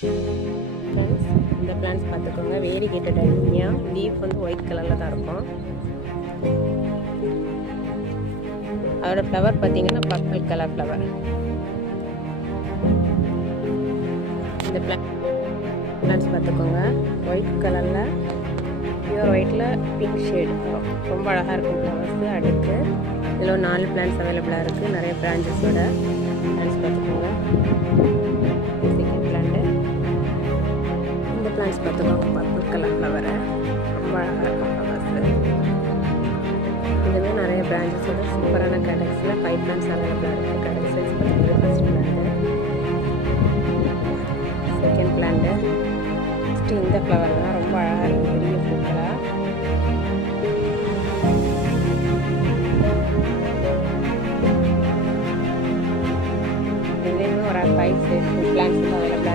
Friends, இந்த plans பார்த்துக்கோங்க. Variegated anaemia. Leaf வந்து ஒயிட் கலரில் தான் இருக்கும். அதோட ஃப்ளவர் பார்த்தீங்கன்னா பர்பிள் கலர் ஃப்ளவர். இந்த பிளான்ஸ் பார்த்துக்கோங்க. ஒயிட் கலரில், பியூர் ஒயிட்டில் பிங்க் ஷேடு ரொம்ப அழகாக இருக்கும் ஃப்ளவர்ஸு. அடுத்து இதில் 4 பிளான்ஸ் அவைலபிளாக இருக்குது. நிறைய பிரான்ச்சஸோட பிளான்ஸ் பார்த்துக்கோங்க. செகண்ட் பிளான்ட்டு இந்த பிளான்ஸ் பார்த்துக்கோங்க. பர்பிள் கலர் ஃப்ளவரு ரொம்ப அழகாக இருக்கும் ஃப்ளவர்ஸு. இதுவே நிறைய பிரான்ச்சஸோட சூப்பரான கலெக்ஸில் 5 பிளான்ஸ் அவைலபிளாக இருக்குது. கலெக்ட் சைஸ் பார்த்துக்கோங்க. First plant, second plant, next இந்த ஃப்ளவர் தான் ரொம்ப அழகாக இருக்கும். பெரிய பூக்களாக இதுலேயுமே ஒரு 5 பிளான்ஸ் அவைலபிளாக